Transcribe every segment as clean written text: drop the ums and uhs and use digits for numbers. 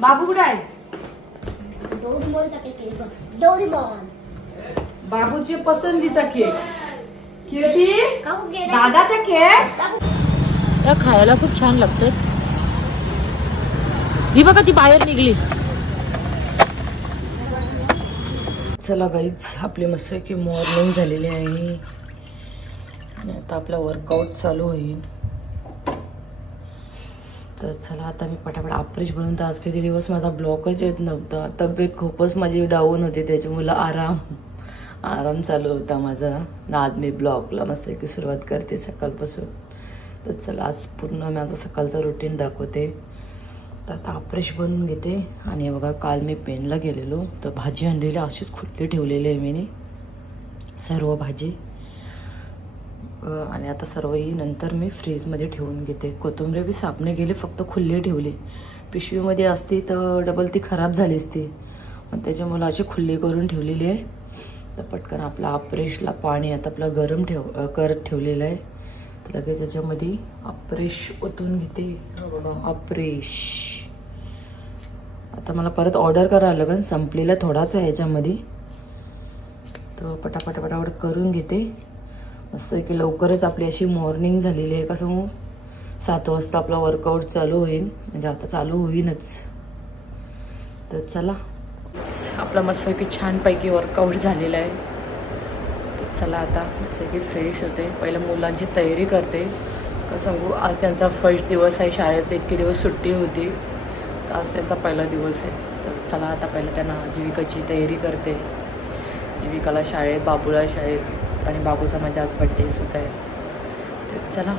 बाबू कुठे आहे? बाबूची पसंतीचा केक किती दादाचा केक या खायला खूप छान लागतात. ही बघा ती बाहेर निघली. चला गाईज आपली मस्त की मॉर्निंग झालेली आहे. आता आपला वर्कआउट चालू होईल. तर चला आता मी पटापट अप्रेश बनवून. तर आज किती दिवस माझा ब्लॉकच येत नव्हता. तब्येत खूपच माझी डाऊन होती. त्याच्यामुळे आराम चालू होता माझा. आज मी ब्लॉगला मस्त की सुरुवात करते सकाळपासून. तर चला आज पूर्ण मी आता सकाळचं रुटीन दाखवते. तर आता अप्रेश बनवून घेते. आणि बघा काल मी पेनला गेलेलो तर भाजी आणलेली अशीच खुल्ली ठेवलेली आहे मी सर्व भाजी. आणि आता सर्वही नंतर मी फ्रीजमध्ये ठेवून घेते. कोथिंबीर बी सापणे गेली फक्त खुल्ली ठेवली. पिशवीमध्ये असती तर डबल ती खराब झाली असती. मग त्याच्यामुळे अशी खुल्ली करून ठेवलेली आहे. तर पटकन आपला अप्रेशला पाणी आता आपला गरम करत ठेवलेलं आहे. तर लगेच त्याच्यामध्ये अप्रेश ओतून घेते. बघा अप्रेश. आता मला परत ऑर्डर करायला लागेल. संपलेला थोडाच आहे याच्यामध्ये. तर पटापट करून घेते. मस्त की लवकरच आपली अशी मॉर्निंग झालेली आहे. कसं 7 वाजता आपला वर्कआउट चालू होईल. म्हणजे आता चालू होईनच. तर चला आपला मस्त की छानपैकी वर्कआउट झालेला आहे. तर चला आता मस्त की फ्रेश होते. पहिलं मुलांची तयारी करते. सांगू आज त्यांचा फर्स्ट दिवस आहे शाळेचा. इतके दिवस सुट्टी होती. तर आज त्यांचा पहिला दिवस आहे. तर चला आता पहिलं त्यांना जीविकाची तयारी करते. जीविकाला शाळेत, बाबूला शाळेत आणि बाबूचा माझ्या आज बड्डे सुद्धा आहे. तर चला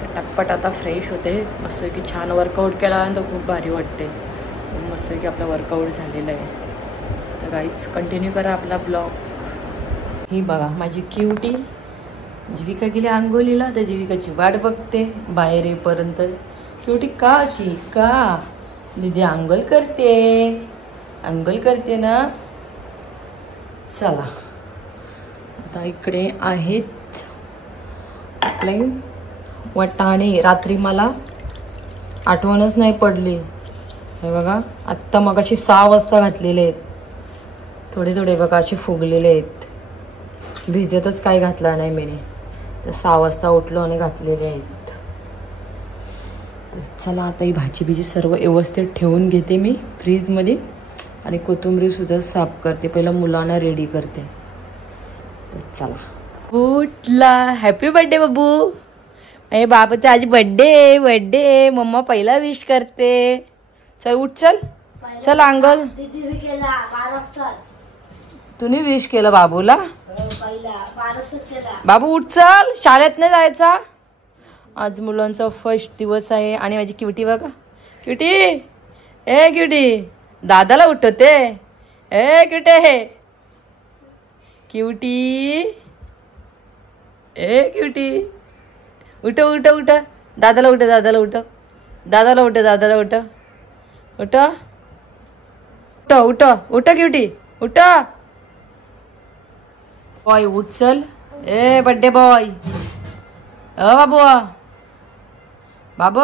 पटापट आता फ्रेश होते. मस्त की छान वर्कआउट केल्यानंतर खूप भारी वाटते. मस्त की आपला वर्कआउट झालेला आहे. तर गाईज कंटिन्यू करा आपला ब्लॉग. ही बघा माझी क्यूटी जीविका गेली आंघोळीला. तर जीविकाची वाट बघते बाहेर येईपर्यंत. क्यूटी का अशी का दीदी आंघोळ करते ना. चला आता इकडे आहेत आपले वाटाणे. रात्री मला आठवणच नाही पडली. हे बघा आत्ता मगाशी 6 वाजता घातलेले आहेत. थोडे बघा असे फुगलेले आहेत. भिजतच काही घातला नाही मी. तर 6 वाजता उठलो आणि घातलेले आहेत. तर चला आता ही भाजी सर्व व्यवस्थित ठेवून घेते मी फ्रीजमध्ये. आणि कोथिंबीर सुद्धा साफ करते. पहिला मुलांना रेडी करते. तर चला उठला. हॅपी बर्थडे बाबू. अरे बाबाचा आज बर्थडे. मम्मा पहिला विश करते. चल उठ चल अंगल. तुम्ही विश केलं बाबूला. बाबू उठ चल. शाळेत नाही जायचा. आज मुलांचा फर्स्ट दिवस आहे. आणि माझी क्यूटी बघा. क्यूटी दादाला उठवते. क्यूटी उठ. दादाला उठ क्यूटी उठ. बॉय उठ चल. Birthday boy. बाबू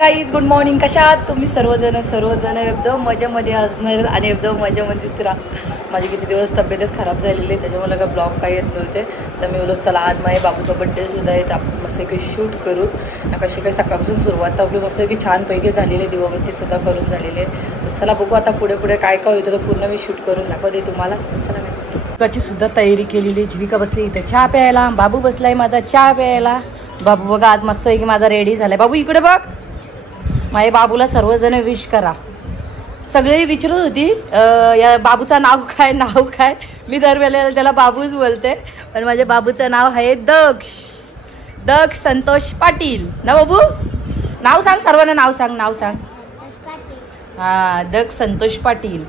गाईज गुड मॉर्निंग. कशा आहात तुम्ही सर्वजण एकदम मजेमध्ये असणार आणि एकदम मजेमध्येच राहा. माझे किती दिवस तब्येतच खराब झालेली आहे. त्याच्यामुळे काय ब्लॉग काही येत नव्हते. तर मी बोललो चला आज माझ्या बाबूचा बड्डे सुद्धा आहे. तर मस्त की शूट करू. कशी काही सकाळपासून सुरुवात तर आपली मस्त की छानपैकी झालेली आहे. दिवाबत्ती सुद्धा करून झालेली आहे. तर चला बघू आता पुढे काय होतं. तर पूर्ण मी शूट करून दाखवते तुम्हाला. तर चला जीविकाची सुद्धा तयारी केलेली. जीविका बसली इथे चहा प्यायला. बाबू बसलाय माझा चहा प्यायला. बाबू बघा आज मस्त की माझा रेडी झालाय. बाबू इकडे बघ. माझ्या बाबूला सर्वजण विश करा. सगळे विचारत होती या बाबूचं नाव काय. मी दरवेळेला त्याला बाबूच बोलते. पण माझ्या बाबूचं नाव आहे दक्ष संतोष पाटील ना. बाबू नाव सांग. सर्वांना नाव सांग. हा दक्ष संतोष पाटील.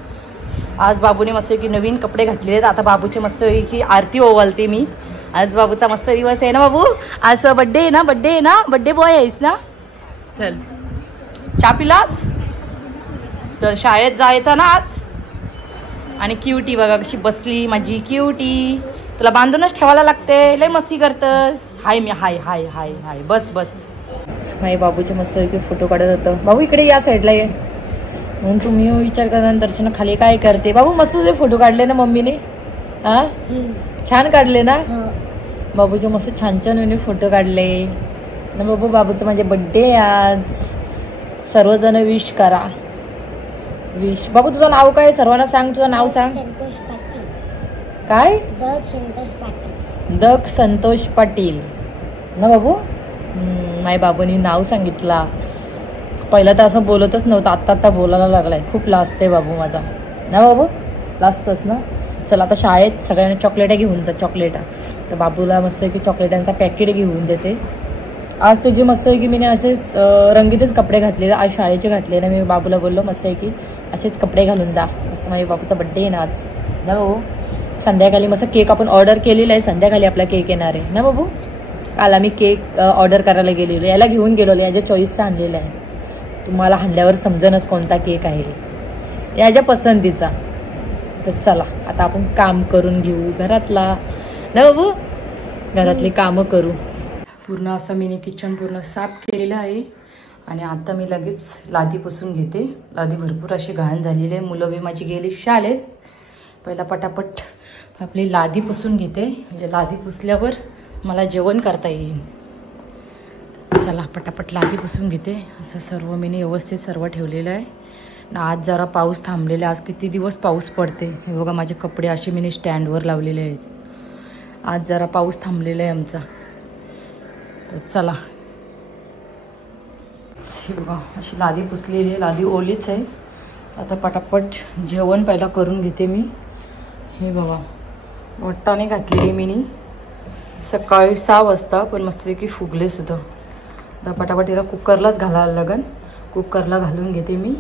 आज बाबूने मस्त की नवीन कपडे घातलेले आहेत. आता बाबूचे मस्त की आरती ओवाळते मी. आज बाबूचा मस्त दिवस आहे ना बाबू. आज बड्डे आहे ना. बड्डे बॉय आहेस ना. चल चहा पिलास. चल शाळेत जायचा ना आज. आणि क्यूटी बघा कशी बसली माझी क्यूटी. तुला बांधूनच ठेवायला लागते, लय मस्ती करतस. हाय मी हाय हाय हाय हाय बस बस. माझ्या बाबूचे मस्त फोटो काढत होतं. बाबू इकडे या साईडला ये. म्हणून तुम्ही विचार करा दर्शना खाली काय करते. बाबू मस्त तुझे फोटो काढले ना मम्मीने. हा छान काढले ना बाबूचे मस्त छान छान फोटो काढले ना बाबू. बाबूचं माझे बड्डे आज. सर्वजण विश करा. विश. बाबू तुझं नाव काय सर्वांना सांग. तुझं नाव सांग. काय. दक संतोष पाटील ना बाबू. माझ्या बाबूनी नाव सांगितला. पहिला तर असं बोलतच नव्हतं, आत्ता बोलायला लागलाय. खूप लाजते बाबू माझा ना बाबू. लाजतच ना. चला आता शाळेत सगळ्यांना चॉकलेटा घेऊन जा. चॉकलेटा तर बाबूला मस्त की चॉकलेटांचा पॅकेट घेऊन देते. आज तुझी मस्त आहे की मी असेच रंगीतच कपडे घातलेले. आज शाळेचे घातले ना. मी बाबूला बोललो मस्त आहे की असेच कपडे घालून जा. मस्त माझ्या बाबूचा बड्डे आहे ना आज ना बाबू. संध्याकाळी मस्त केक आपण ऑर्डर केलेला आहे. संध्याकाळी आपला केक येणार आहे ना बाबू. काल आम्ही केक ऑर्डर करायला गेलेलो. याला घेऊन गेलो. याच्या चॉईसचा आणलेला आहे. तुम्हाला हाणल्यावर समजणच कोणता केक आहे याच्या पसंतीचा. तर चला आता आपण काम करून घेऊ घरातला ना बाबू. घरातली कामं करू. पूर्ण असं मी किचन पूर्ण साफ केलेलं आहे. आणि आता मी लगेच लादी पुसून घेते. लादी भरपूर अशी घाण झालेली आहे. मुलं बी माझी गेली शाळेत. पहिला पटापट आपली लादी पुसून घेते. म्हणजे लादी पुसल्यावर मला जेवण करता येईल. चला पटापट लादी पुसून घेते. असं सर्व मी व्यवस्थित सर्व ठेवलेलं आहे. आज जरा पाऊस थांबलेला आहे. आज किती दिवस पाऊस पडते. हे बघा माझे कपडे असे मी स्टँडवर लावलेले आहेत. आज जरा पाऊस थांबलेला आहे आमचा. तर चला हे बघा अशी लादी पुसलेली आहे. लादी ओलीच आहे. आता पटापट जेवण पहिला करून घेते मी. हे बघा वाटाणे घातलेली मी सकाळी 6 वाजता. पण मस्तपैकी फुगले सुद्धा. आता पटापट तिला कुकरलाच घालायला लागेल. कुकरला घालून घेते मी.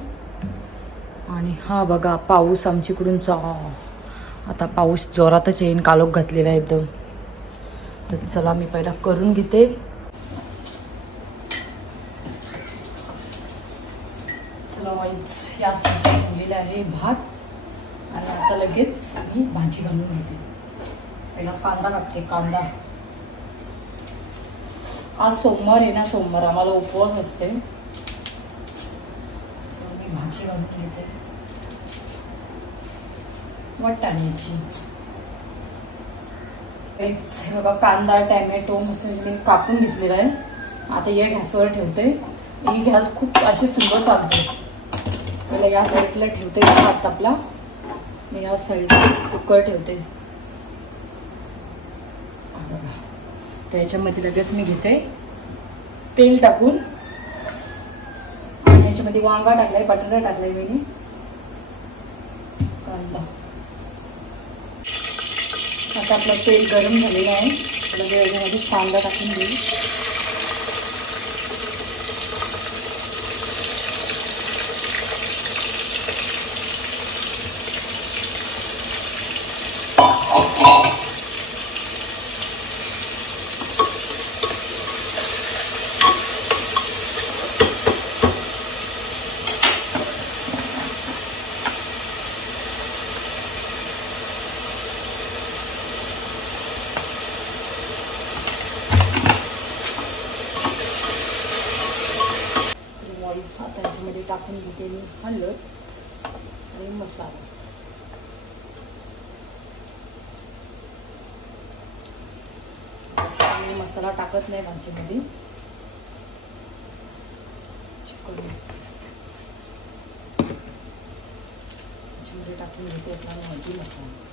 आणि हा बघा पाऊस आमच्याकडूनचा. आता पाऊस जोरातच येईन. कालोख घातलेला आहे एकदम. तर चला मी पहिला करून घेते. चला वाईच या साईडला ठेवलेले आहे भात. आणि आता लगेच मी भाजी घालून घेते. पहिला कांदा कापते. कांदा आज सोमवार आहे ना. सोमवार आम्हाला उपवास असते. मी भाजी घालून घेते वाटाण्याची. हे बघा कांदा टॅमॅटो मस्त मी कापून घेतलेला आहे. आता या गॅसवर ठेवते. ही गॅस खूप अशी सुंदर चालते. मला या साईडला ठेवते भात आपला. मी या साईडला कुकर ठेवते. त्याच्यामध्ये लगेच मी घेते तेल टाकून. त्याच्यामध्ये वांगा टाकलाय. बटाटा टाकलाय मी. कांदा. आता आपलं तेल गरम झालेलं आहे. लगेच याच्यामध्ये कांदा टाकून घेऊ. त्याच्यामध्ये टाकून घेते मी हळद आणि मसाला. मी मसाला टाकत नाही भाजीमध्ये. चिकन मसाला त्याच्यामध्ये टाकून घेते आपला भाजी मसाला.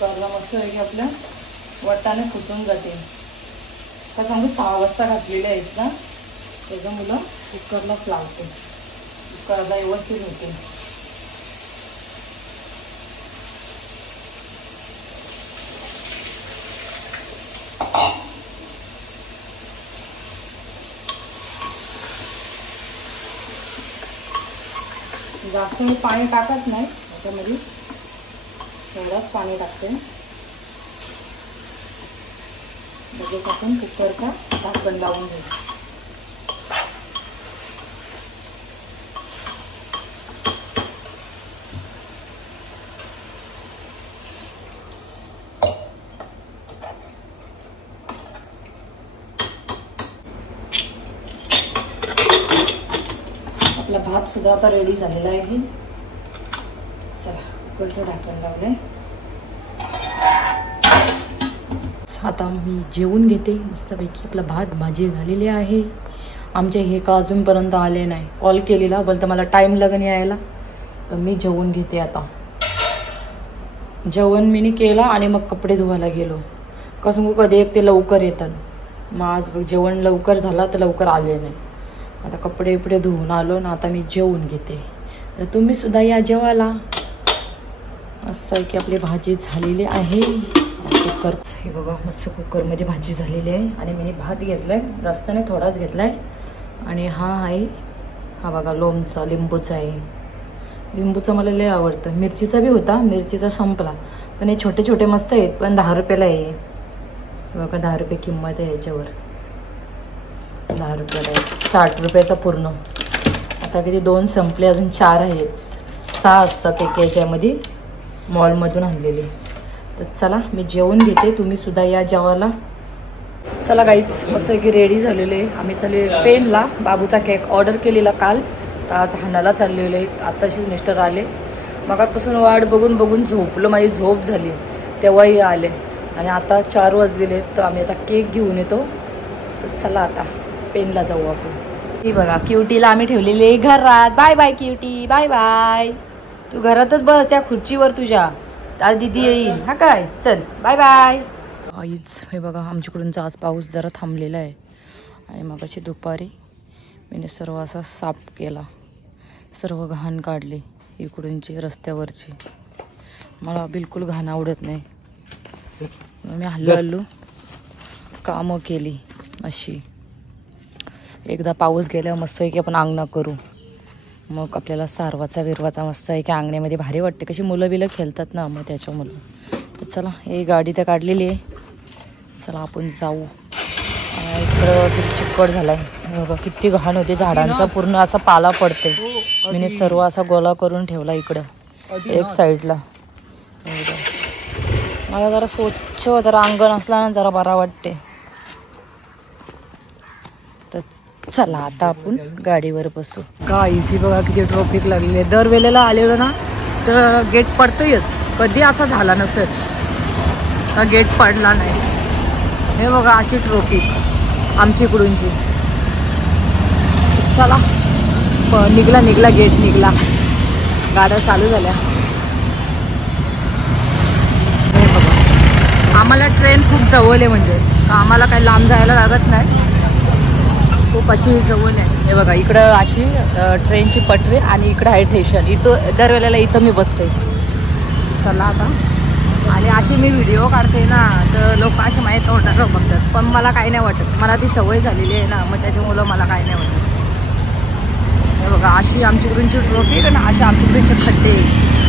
कुकरला मस्त आहे की आपल्या वाटाणे फुटून जाते. का सांगू 6 वाजता घातलेले आहेत ना. त्याचं मुलं कुकरलाच लावते. कुकरला व्यवस्थित होते. जास्त मी पाणी टाकत नाही त्याच्यामध्ये, थोडंच पाणी टाकते. लगेच आपण कुकरचा झाकण लावून घेऊ. आपला भात सुद्धा आता रेडी झालेला आहे. चला कुकरचं झाकण लावलंय. आता मी जेवून घेते मस्तपैकी. आपला भात भाजी झालेली आहे. आमचे हे का अजूनपर्यंत आले नाही. कॉल केलेला बोलतं मला टाईम लागेल यायला, तर मी जेवून घेते. आता जेवण मी केला आणि मग कपडे धुवायला गेलो. कसं कधी एक ते लवकर येतात, मग आज जेवण लवकर झाला तर लवकर आले नाही. आता कपडे बिपडे धुवून आलो ना, आता मी जेवून घेते. तर तुम्ही सुद्धा या जेवायला. मस्त आहे की आपली भाजी झालेली आहे. कुकर हे बघा मस्त कुकरमध्ये भाजी झालेली आहे. आणि मी भात घेतलाय, जास्त नाही थोडाच घेतलाय. आणि हा आहे, हा बघा लोणचा लिंबूचा आहे. लिंबूचा मला लय आवडतं. मिरचीचा बी होता, मिरचीचा संपला. पण हे छोटे छोटे मस्त आहेत, पण 10 रुपयाला आहे. बघा 10 रुपये किंमत आहे याच्यावर. 10 रुपयाला आहे, 60 रुपयाचा पूर्ण. आता किती 2 संपले, अजून 4 आहेत. 6 असतात एक याच्यामध्ये, मॉलमधून आणलेले. तर चला मी जेवून घेते, तुम्ही सुद्धा या जेवायला. चला गाईच मस्त की रेडी झालेले. आम्ही चालले पेनला. बाबूचा केक ऑर्डर केलेला काल, तर आज हाणाला चाललेले. आत्ताशी मिस्टर आले. मगापासून वाट बघून बघून झोपलो, माझी झोप झाली, तेव्हाही आले. आणि आता 4 वाजलेले, तर आम्ही आता केक घेऊन येतो. तर चला आता पेनला जाऊ आपण. ही बघा क्यूटीला आम्ही ठेवलेली घरात. Bye bye cutie, bye bye. तू घरातच बस त्या खुर्चीवर तुझ्या, आज दीदी येईल. हा काय, चल बाय बाय. आईच हे बघा आमच्याकडूनचा आज पाऊस जरा थांबलेला आहे. आणि मग अशी दुपारी मी सर्व असा साफ केला, सर्व घाण काढली इकडूनची रस्त्यावरची. मला बिलकुल घाण आवडत नाही. मी हल्लू कामं केली अशी. एकदा पाऊस गेल्यावर मस्त आहे की आपण अंगणा करू, मग आपल्याला सारवाचा विरवाचा मस्त आहे की अंगण्यामध्ये भारी वाटते. कशी मुलं बिलं खेळतात ना, मग त्याच्यामुळं. तर चला हे गाडी तर काढलेली आहे, चला आपण जाऊ. इकडं किती चिक्कड झाला आहे बघा, किती घाण होते झाडांचा, पूर्ण असा पाला पडते. मी सर्व असा गोळा करून ठेवला इकडं एक साईडला. मला जरा स्वच्छ जरा अंगण असला ना जरा बरा वाटते. तर चला आता आपण गाडीवर बसू. काय इझी बघा किती ट्रॉफिक लागली आहे. दरवेळेला आलेलो ना तर गेट पडतोयच, कधी असा झाला नसेल का गेट पडला नाही. हे बघा अशी ट्रॉफिक आमची इकडूनची. चला निघला गेट निघला, गाड्या चालू झाल्या. हे बघा आम्हाला ट्रेन खूप जवळ आहे, म्हणजे आम्हाला काही लांब जायला लागत नाही, खूप अशी जवळ आहे. हे बघा इकडं अशी ट्रेनची पटरी आणि इकडं आहे स्टेशन. इथं दरवेळेला इथं मी बसते. चला आता. आणि अशी मी व्हिडिओ काढते ना तर लोक असे माहीत तोंडावर बघतात, पण मला काही नाही वाटत. मला ती सवय झालेली आहे ना, मग त्याच्यामुळं मला काही नाही वाटत. हे बघा अशी आमच्याकडूनची ट्रॉफिक आणि अशी आमच्याकडूनचे खड्डे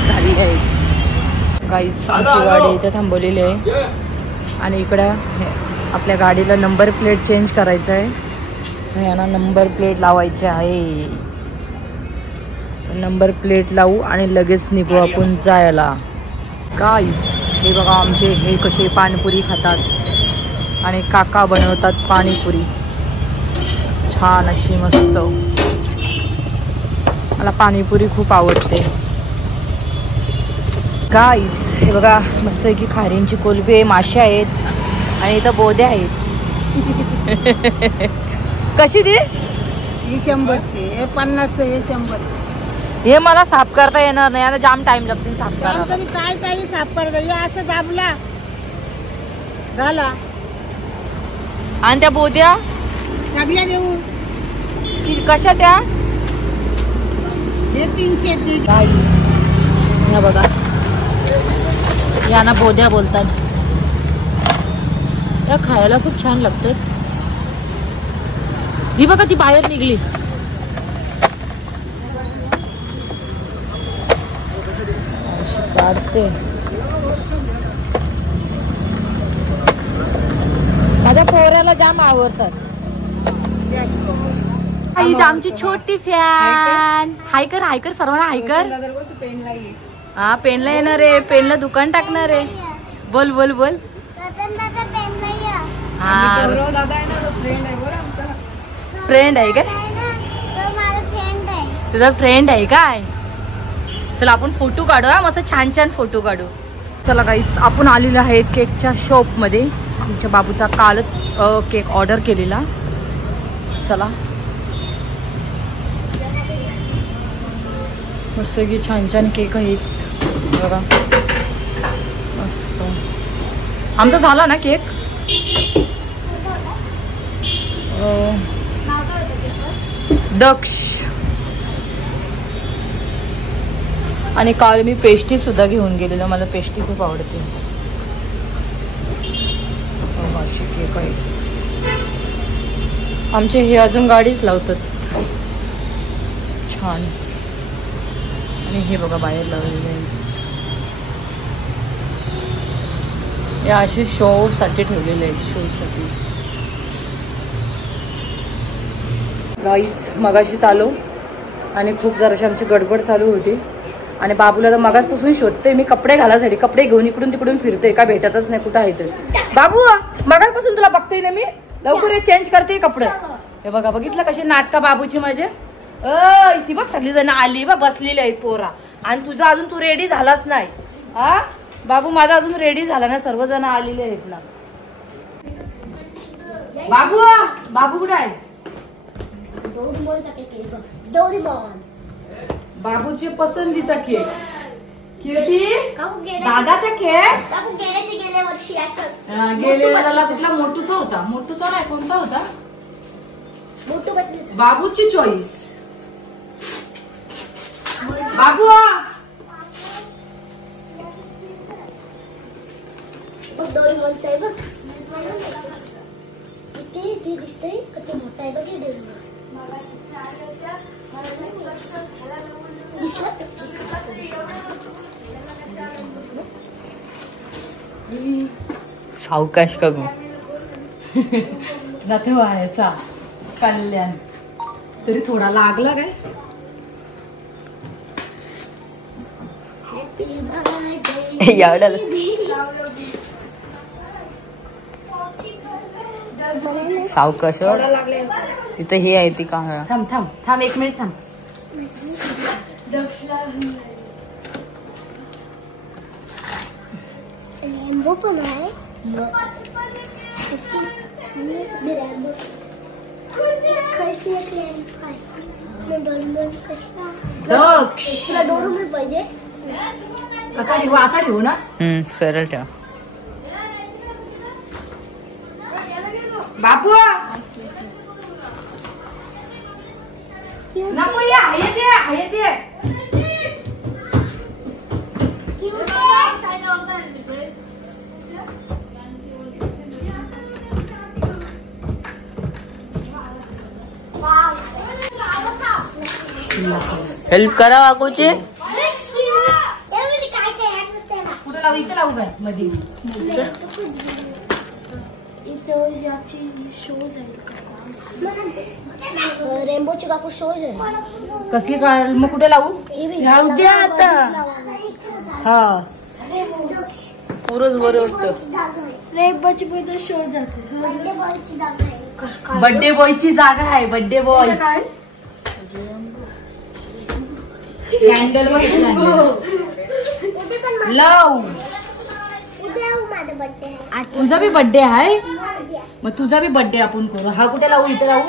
झाली आहेत. काहीच आमची गाडी इथे थांबवलेली आहे. आणि इकडं आपल्या गाडीला नंबर प्लेट चेंज करायचं आहे. यांना नंबर प्लेट लावायचे आहे. नंबर प्लेट लावू आणि लगेच निघू आपण जायला. काय हे बघा आमचे हे कसे पाणीपुरी खातात आणि काका बनवतात पाणीपुरी छान अशी मस्त. मला पाणीपुरी खूप आवडते. गाईज हे बघा मस्त की खारींची कोलबी, मासे आहेत आणि इथं बोद्या आहेत. कशी दे? 100चे 50 100. हे मला साफ करता येणार नाही, आता जाम टाइम लागतील साफ करायला. तरी काय काही साफ करता ये असं दाबला झाला. आणि त्या बोद्या सगळ्या देऊ कशा त्या? हे 300. या बघा यांना बोद्या बोलतात. या खायला खूप छान लागतात. ही बघा ती बाहेर निघली. काढते. माझ्या पोऱ्याला जाम आवडतात. ही आमची छोटी फॅन. हायकर हायकर सर्वांना हायकर. हा पेनला येणार आहे. पेनला दुकान टाकणार आहे. बोल बोल बोल. हा फ्रेंड आहे काय? तुझा फ्रेंड आहे काय? चला आपण फोटो काढू. हा मस्त छान छान फोटो काढू. चला गाईस आपण आलेलो आहे केकच्या शॉप मध्ये. आमच्या बाबूचा कालच केक ऑर्डर केलेला. चला मस्त की छान छान केक आहेत बघा. मस्त आमचा झाला ना केक. दक्ष. आणि काल मी पेस्ट्री सुद्धा घेऊन गेलेलो. मला पेस्ट्री खूप आवडते. केक आहे. आमचे हे अजून गाडीच लावतात छान. आणि हे बघा बाहेर लावलेले आहेत. या अशी शो साठी ठेवलेले आहेत. शो साठी. गाईच मगाशी आलो आणि खूप जराशी आमची गडबड चालू होती. आणि बाबूला तर मगाचपासून शोधते मी कपडे घालायसाठी. कपडे घेऊन इकडून तिकडून फिरते. का भेटतच नाही. कुठं आहे तर बाबू मगाचपासून तुला बघते ना मी. लवकर चेंज करते कपडे. हे बघा बघितलं कशी नाटका बाबूची माझे. ती बघ सगळी जण आली बा बसलेली आहेत पोरा. आणि तुझा अजून तू रेडी झालाच नाही. हा बाबू माझा अजून रेडी झाला ना. सर्वजण आलेले आहेत ना. बाबू बाबू कुठे आहे? बाबूची पसंतीचा केक. दादाचा केक गेलेला कुठला मोठूचा होता. मोठूचा नाही कोणता होता? बाबूची चॉईस. बाबू डोरेमॉनचा आहे बघ. किती दिसतंय किती मोठा आहे बघ. सावकाश का गो व्हायचा कल्याण तरी थोडा लागला काय. सावकाश तिथं हे आहे ती का. थांब थांब थांब 1 मिनिट थांब. रेनबो पण आहे. डोरेमॉन पाहिजे. कसा ठेवू? असा ठेवू ना. सरळ ठेवा. बापू नको या. येते हेल्प करा बाकूची. कुठं लावू? इथे लावू काय मध्ये? रेनबोची काकू शो आहे. कसली काय मग कुठे लावू? लावू द्या आता. हा पुरच बरोबर. रेनबोची पण शो जाते. बर्थडे बॉयची जागा आहे. बर्थडे बॉय कॅन्डल लाव. तुझा बी बर्थडे आहे. मग तुझा बी बर्थडे आपण करू. हा कुठे लावू? इथे लावू.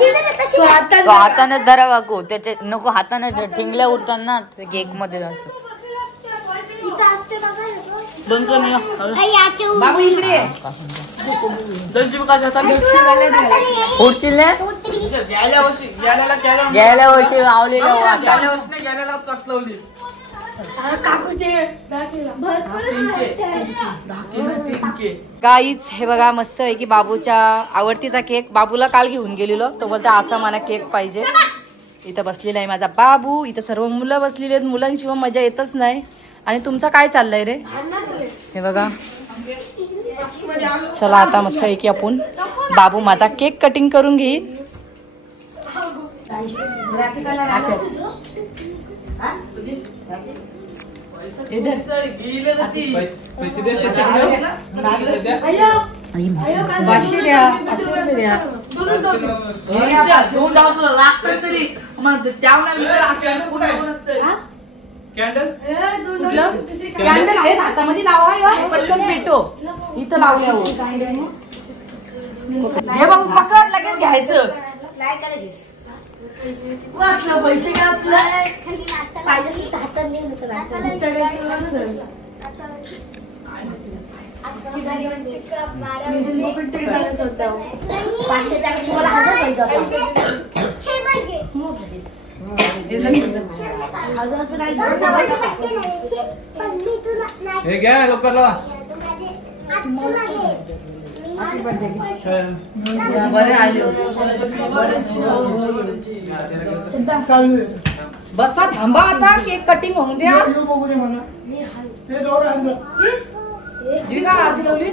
तो हाताने धरा बाकू. त्याचे नको हाताने ठिंगल्या उडताना केक मध्ये बाबू इकडे उडशील ना. गेल्या वर्षी लावलेलं गाईच. हे बघा मस्त आहे की बाबूच्या आवडतीचा केक. बाबूला काल घेऊन गेलेलो. तो बोलता असा मला केक पाहिजे. इथं बसलेला आहे माझा बाबू. इथं सर्व मुलं बसलेली आहेत. मुलांशिवाय मजा येतच नाही. आणि तुमचा काय चाललंय रे? हे बघा, चला आता मस्त आहे की आपण बाबू माझा केक कटिंग करून घेईल. पाचशे द्या, 500 द्या. कॅन्डल आहेत हातामध्ये लावा, पटकन पेटो. इथं लावल्यावर हे बाबू पकड, लगेच घ्यायचं. पैसे बरे आले. बसा, थांबा आता, केक कटिंग होऊन द्या. जीविका आरती लावली.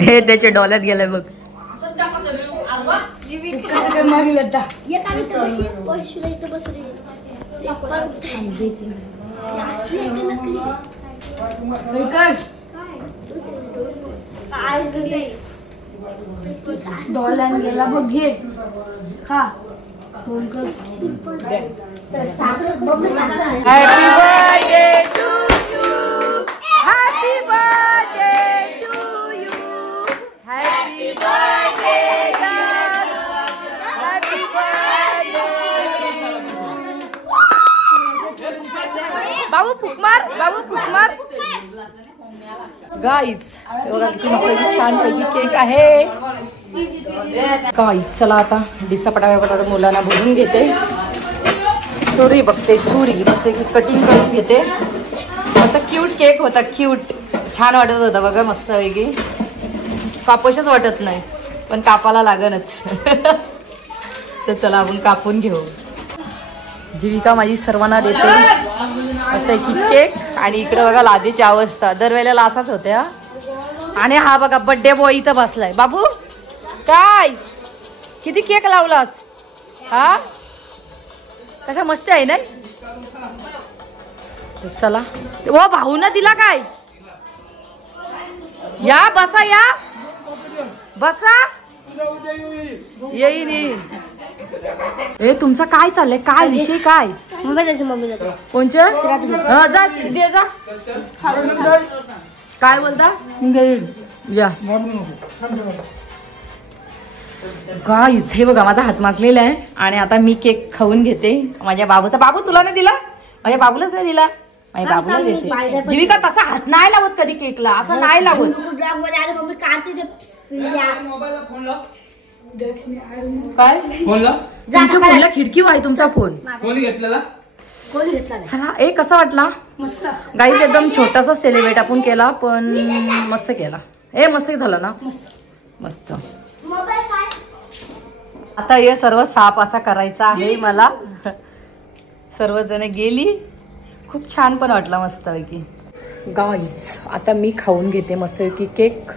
हे त्याच्या डोल्यात गेलाय बघ. डॉलर गेला बघ, घे खा. Happy birthday to you, happy birthday to you, happy birthday, happy birthday. बाबू फुक मार, बाबू फुक मार. गाईज बघा किती मस्त छान पैकी केक आहे. गाईज चला आता डिस्सा पटापट मुलांना बोलून घेते. सुरी बघते, सुरी मस्त की कटिंग करून घेते. मस्त क्यूट केक होता, क्यूट छान वाटत होता बघा, मस्त वेगळी. कापूसच वाटत नाही पण कापाला लागणच. तर चला आपण कापून घेऊ. जीविका माझी सर्वांना देते असं की केक. आणि इकडे बघा लादीची अवस्था दरवेळेला असाच होत्या. आणि हा बघा बर्थडे बॉय इथं बसलाय. बाबू काय किती केक लावलास? हा कसा मस्त आहे ना. चला ओ भाऊ ना दिला काय? या बसा, या बसा. येईल. ए तुमचा काय चाललंय? काय विषय काय? कोणच्या जा दे जा. काय बोलता? या काय हे बघा माझा हात मागलेला आहे. आणि आता मी केक खाऊन घेते माझ्या बाबूचा. बाबू तुला नाही दिला? माझ्या बाबूलाच नाही दिला, माझ्या बाबूला देते. जीविका तसा हात नाही लावत कधी केकला, असं नाही लावत. काय तुमच्या फोनला खिडकी आहे? तुमचा फोन कोणी घेतलेला? चला ए कसा वाटला? मस्त गाईज, एकदम छोटासा सेलिब्रेट आपण केला पण मस्त केला. ए मस्त झाला ना, मस्त. आता हे सर्व साफ असा करायचा आहे मला. सर्वजण गेली, खूप छान पण वाटला मस्तपैकी. गाईज आता मी खाऊन घेते मस्तपैकी केक.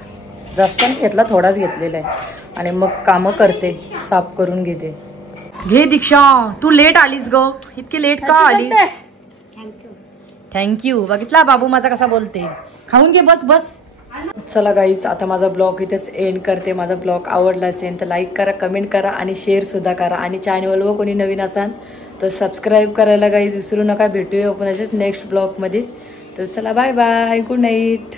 जास्त नाही घेतला, थोडाच घेतलेला आहे. आणि मग कामं करते, साफ करून घेते. घे दीक्षा, तू लेट आलीस ग. इतकी लेट का आलीस? थँक्यू. बघितला बाबू माझा कसा बोलते. खाऊन घे, बस बस. चला गाईज आता माझा ब्लॉग इथेच एंड करते. माझा ब्लॉग आवडला असेल तर लाईक करा, कमेंट करा आणि शेअर सुद्धा करा. आणि चॅनलवर कोणी नवीन असाल तर सबस्क्राईब करायला गाईज विसरू नका. भेटूया आपण असेच नेक्स्ट ब्लॉगमध्ये. तर चला बाय बाय, गुड नाईट.